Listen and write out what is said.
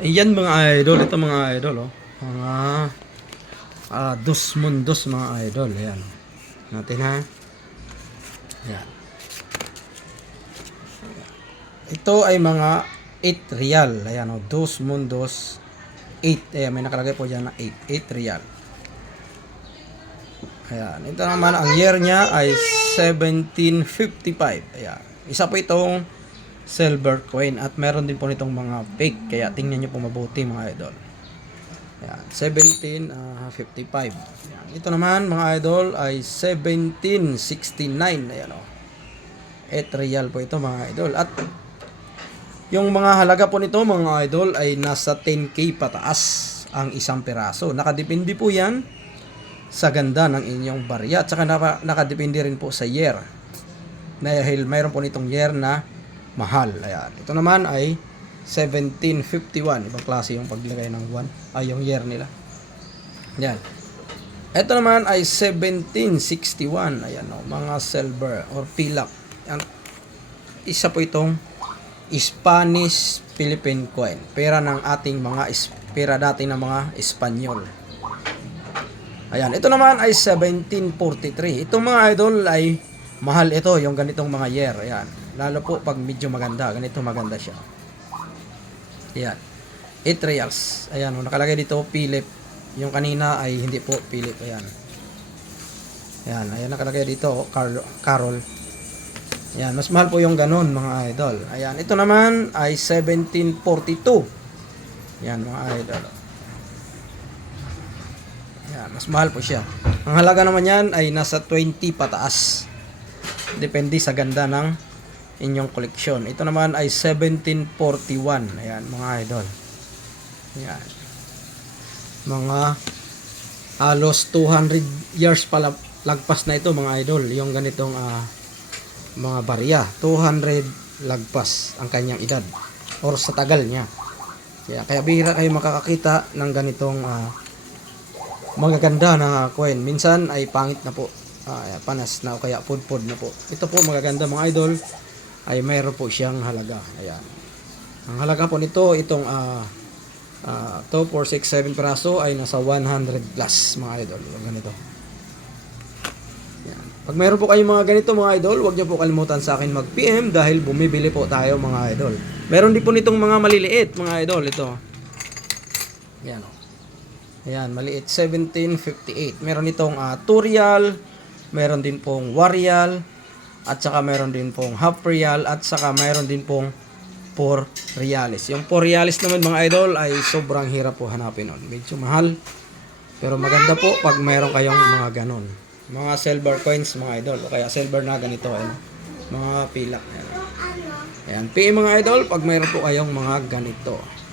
Ayan mga idol, ito mga idol oh. Mga ah, dos mundos mga idol. Ayan. Natin ha. Ayan. Ito ay mga 8 real. Ayan oh, dos mundos 8. Ayan, may nakalagay po dyan na 8. 8 real. Ayan. Ito naman, ang year niya ay 1755. Ayan. Isa po itong silver coin at meron din po nitong mga fake. Kaya tingnan nyo po mabuti mga idol. Ayan. 1755. Ayan. Ito naman mga idol ay 1769. Ayan o. 8 real po ito mga idol. At yung mga halaga po nito mga idol ay nasa 10k pataas ang isang piraso. Nakadepende po yan sa ganda ng inyong barya. At saka naka, nakadepende rin po sa year. Dahil mayroon po nitong year na mahal. Ayan. Ito naman ay 1751. Ibang klase yung paglagay ng 1. Ay, yung year nila. Ayan. Ito naman ay 1761. Ayan o. Mga silver or pilak. Ayan. Isa po itong Spanish Philippine coin. Pera ng ating mga pera dati ng mga Espanyol. Ayan, ito naman ay 1743. Itong mga idol ay mahal ito, yung ganitong mga year. Ayan. Lalo po pag medyo maganda, ganito maganda siya. Ayan. 8 reals. Ayan, nakalagay dito Philip. Yung kanina ay hindi po Philip. Ayan. Ayan, ayan nakalagay dito Carlo, Carol. Ayan, mas mahal po yung ganun mga idol. Ayan, ito naman ay 1742. Ayan mga idol. Ayan, mas mahal po siya. Ang halaga naman yan ay nasa 20 pataas. Depende sa ganda ng inyong koleksyon. Ito naman ay 1741. Ayan mga idol. Ayan. Mga halos 200 years pala lagpas na ito mga idol. Yung ganitong ah, mga barya. 200 lagpas ang kanyang edad. Or sa tagal niya. Kaya, kaya bihira kayo makakakita ng ganitong ah, magaganda na coin. Minsan ay pangit na po. Ah, panas na o kaya pudpud na po. Ito po magaganda mga idol ay mayroon po siyang halaga. Ayan. Ang halaga po nito itong ah ah 2, 4, 6, 7 piraso ay nasa 100 plus mga idol. Ganito. Yan. Pag meron po kayong mga ganito mga idol, huwag niyo po kalimutan sa akin mag-PM dahil bumibili po tayo mga idol. Meron din po nitong mga maliliit mga idol ito. Yan oh. Ayan, maliit 1758. Meron itong uh, 2 real, meron din pong 1 real, at saka meron din pong half real, at saka meron din pong 4 reales. Yung 4 reales naman mga idol ay sobrang hirap po hanapin nun. Medyo mahal. Pero maganda po pag meron kayong mga ganon. Mga silver coins mga idol. O kaya silver na ganito. Ano? Mga pilak. Ayan. Ayan. PM mga idol pag meron po kayong mga ganito.